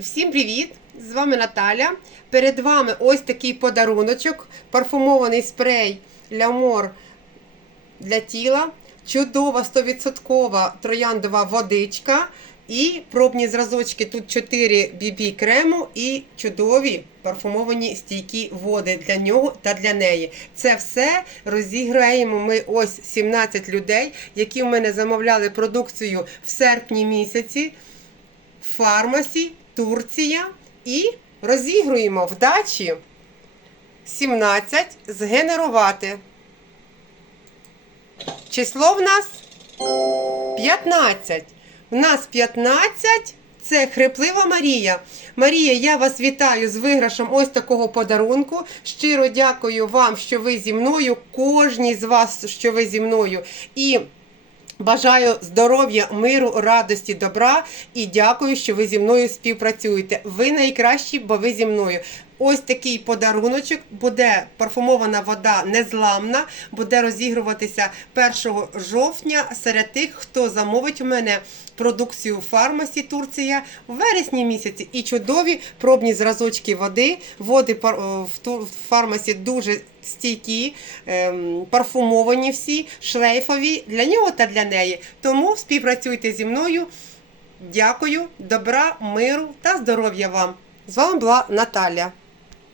Всім привіт! З вами Наталя. Перед вами ось такий подаруночок, парфумований спрей Лямор для тіла, чудова 100% трояндова водичка і пробні зразочки. Тут 4 BB крему і чудові парфумовані стійкі води для нього та для неї. Це все розіграємо ми ось 17 людей, які в мене замовляли продукцію в серпні місяці. в Фармасі, Турція і розігруємо вдачі 17 згенерувати. Число в нас 15. В нас 15 це хриплива Марія. Марія, я вас вітаю з виграшем ось такого подарунку. Щиро дякую вам, що ви зі мною, кожній з вас, що ви зі мною. І Бажаю здоров'я, миру, радості, добра і дякую, що ви зі мною співпрацюєте. Ви найкращі, бо ви зі мною. Ось такий подаруночок буде парфумована вода незламна, буде розігруватися 1 жовтня серед тих, хто замовить у мене продукцію фармасі Турція в вересні місяці. І чудові пробні зразочки води. Води в в фармасі дуже стійкі, ем, парфумовані всі, шлейфові для нього та для неї. Тому співпрацюйте зі мною. Дякую, добра, миру та здоров'я вам. З вами була Наталя.